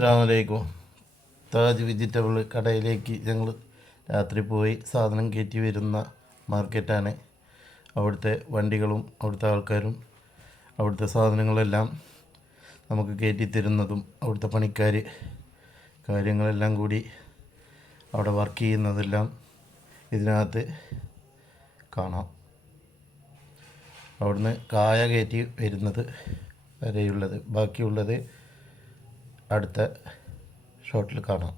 അസ്സാമലൈക്കും താജ് വെജിറ്റബിൾ കടയിലേക്ക് ഞങ്ങൾ രാത്രി പോയി സാധനം കയറ്റി വരുന്ന മാർക്കറ്റാണ്. അവിടുത്തെ വണ്ടികളും അവിടുത്തെ ആൾക്കാരും അവിടുത്തെ സാധനങ്ങളെല്ലാം നമുക്ക് കയറ്റി തരുന്നതും അവിടുത്തെ പണിക്കാർ കാര്യങ്ങളെല്ലാം കൂടി അവിടെ വർക്ക് ചെയ്യുന്നതെല്ലാം ഇതിനകത്ത് കാണാം. അവിടുന്ന് കായ കയറ്റി വരുന്നത് വരെയുള്ളത് ബാക്കിയുള്ളത് അടുത്ത ഷോട്ടിൽ കാണാം.